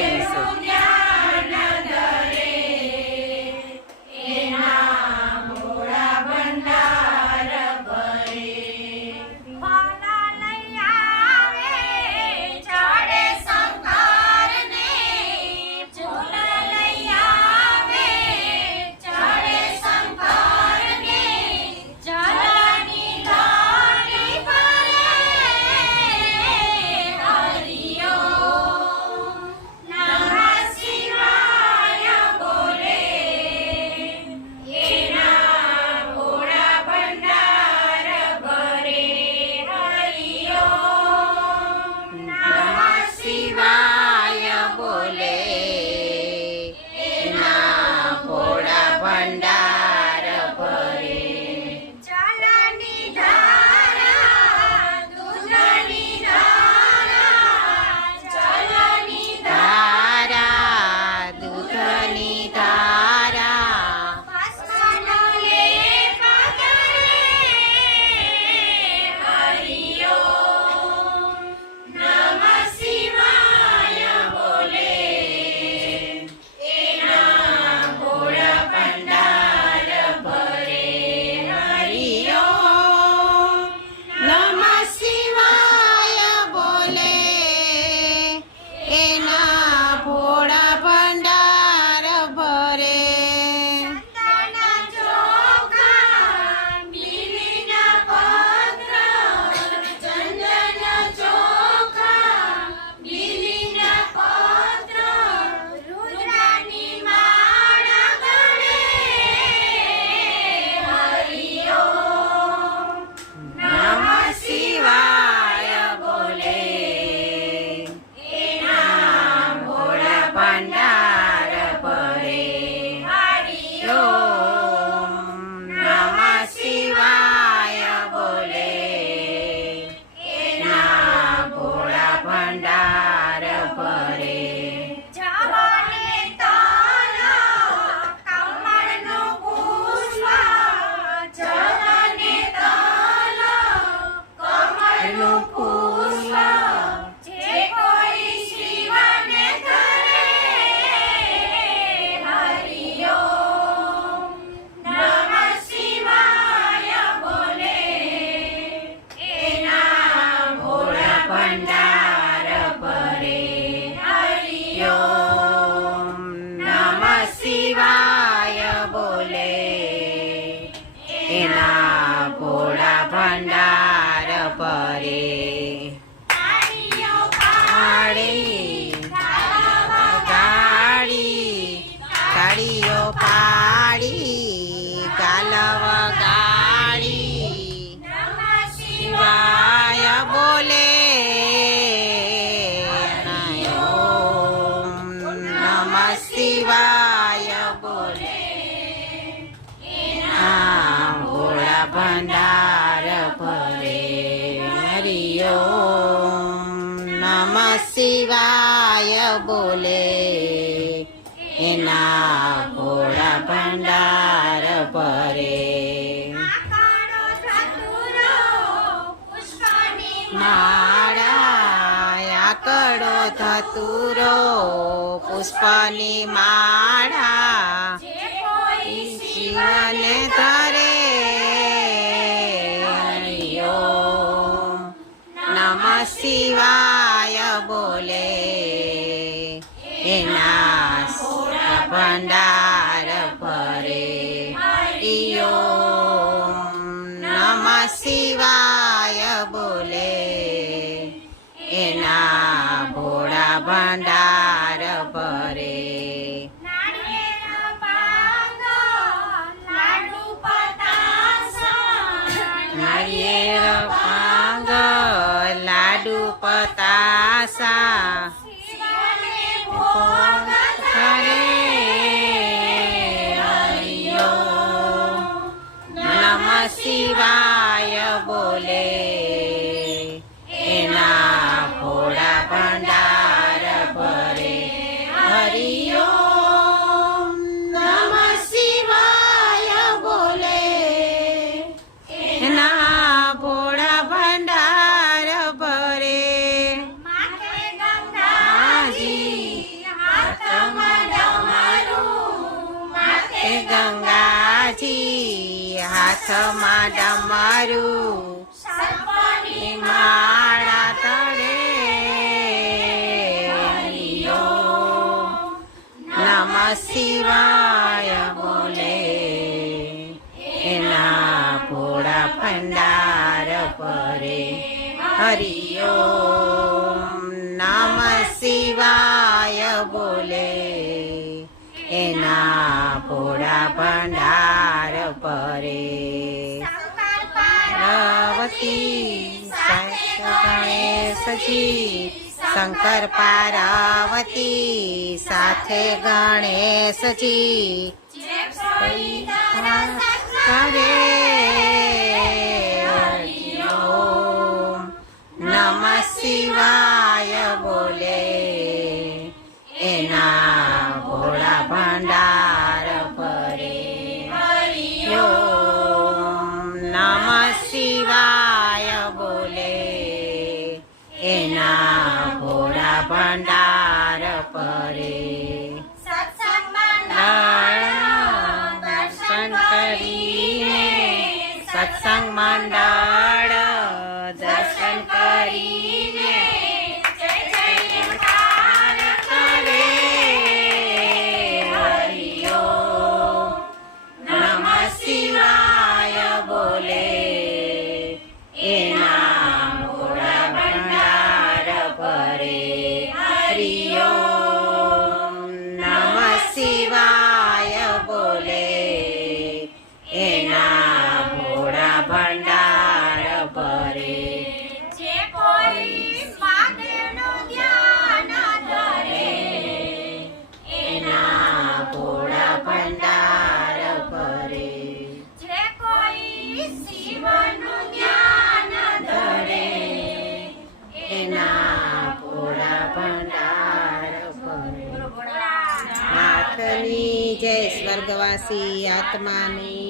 ગાઈશું. ભંડાર પરે તાળીઓ પાડી ગાલ વગાડી શિવાય બોલે નમ શિવાય બોલે ભોળા ભંડાર ભરે હરિઓમ નમ શિવાય બોલે એના ભોળા ભંડાર ભરે માળા આકડો ધતુરો પુષ્પની માળા શિવને ધરે હરિઓમ નમ શિવાય બોલે એના ભંડાર ભરે હરિઓમ નમ શિવાય બોલે એના ભોળા ભંડાર ભરે નારિયેળ ભાંગ લાડુ પતાસા હરે નમ શિવાય બોલે એના ભોળા ભંડાર ભરે હરિઓમ નમ શિવાય બોલે એના ભોળા ભંડાર ભરે હાથમાં ડમરું સર્પની માળા તળે નમ શિવાય બોલે એના ભોળા ભંડાર પરે હરિઓમ નમ શિવાય બોલે એના ભોળા ભંડાર પરે શંકર પાર્વતી ગણેશજી શંકર પાર્વતી સાથે ગણેશજી જે કોઈ દર્શન કરે હરિઓમ નમ શિવાય બોલે એના ભોળા ભંડાર પરે હરિઓમ નમ શિવાય બોલે એના ભોળા ભંડાર પરે સત્સંગ મંડળ દર્શન કરીને સત્સંગ મંડળ દર્શન કરીને જય જયકાર કરે હરિઓમ નમ શિવાય બોલે એના ભોળા ભંડાર પરે હરિઓમ નમ શિવાય બોલે એના ભોળા ભંડાર પરે જે કોઈ મહાદેવનું ધ્યાન ધરે એના ભોળા ભંડાર પરે જે કોઈ શિવનું ધ્યાન ધરે એના ભોળા ભંડાર પરે નાથની જય સ્વર્ગવાસી આત્માની